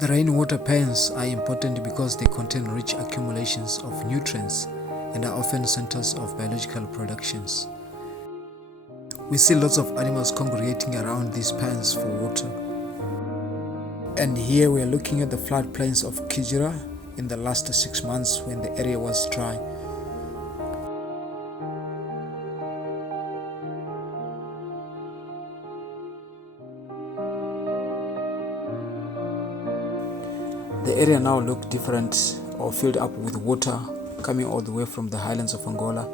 The rainwater pans are important because they contain rich accumulations of nutrients and are often centers of biological productions. We see lots of animals congregating around these pans for water. And here we are looking at the floodplains of Xigera in the last 6 months when the area was dry. The area now looked different or filled up with water coming all the way from the highlands of Angola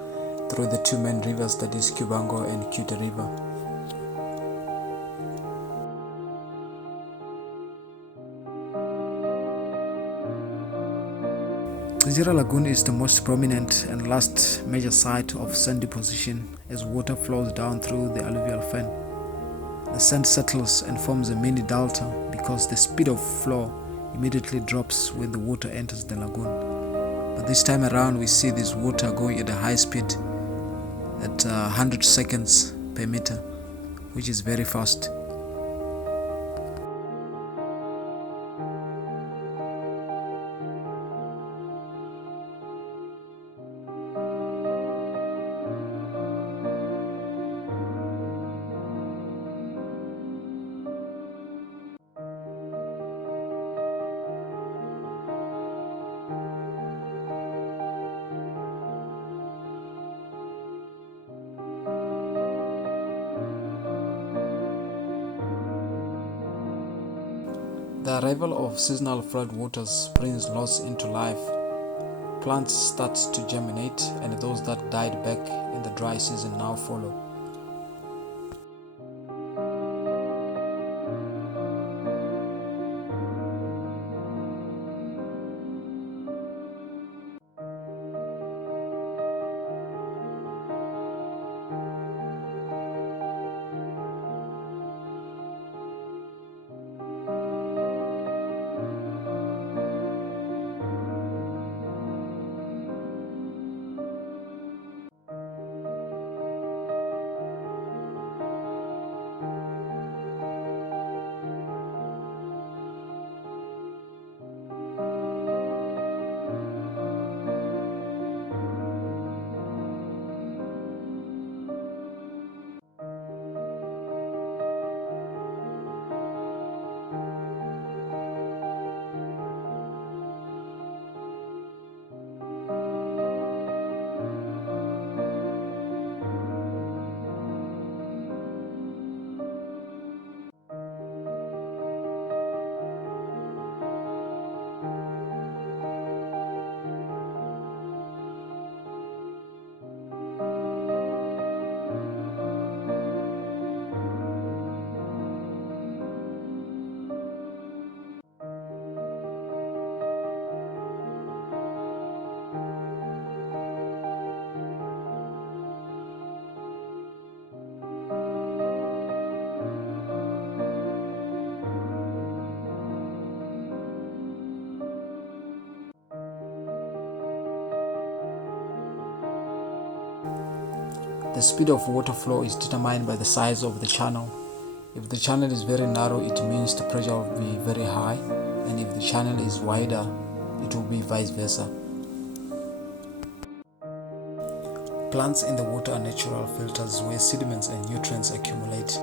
through the two main rivers, that is Cubango and Cute River. Xigera Lagoon is the most prominent and last major site of sand deposition as water flows down through the alluvial fan. The sand settles and forms a mini delta because the speed of flow immediately drops when the water enters the lagoon. But this time around we see this water going at a high speed at 100 seconds per meter, which is very fast. The arrival of seasonal floodwaters brings loss into life. Plants start to germinate, and those that died back in the dry season now follow. The speed of water flow is determined by the size of the channel. If the channel is very narrow, it means the pressure will be very high, and if the channel is wider, it will be vice versa. Plants in the water are natural filters where sediments and nutrients accumulate.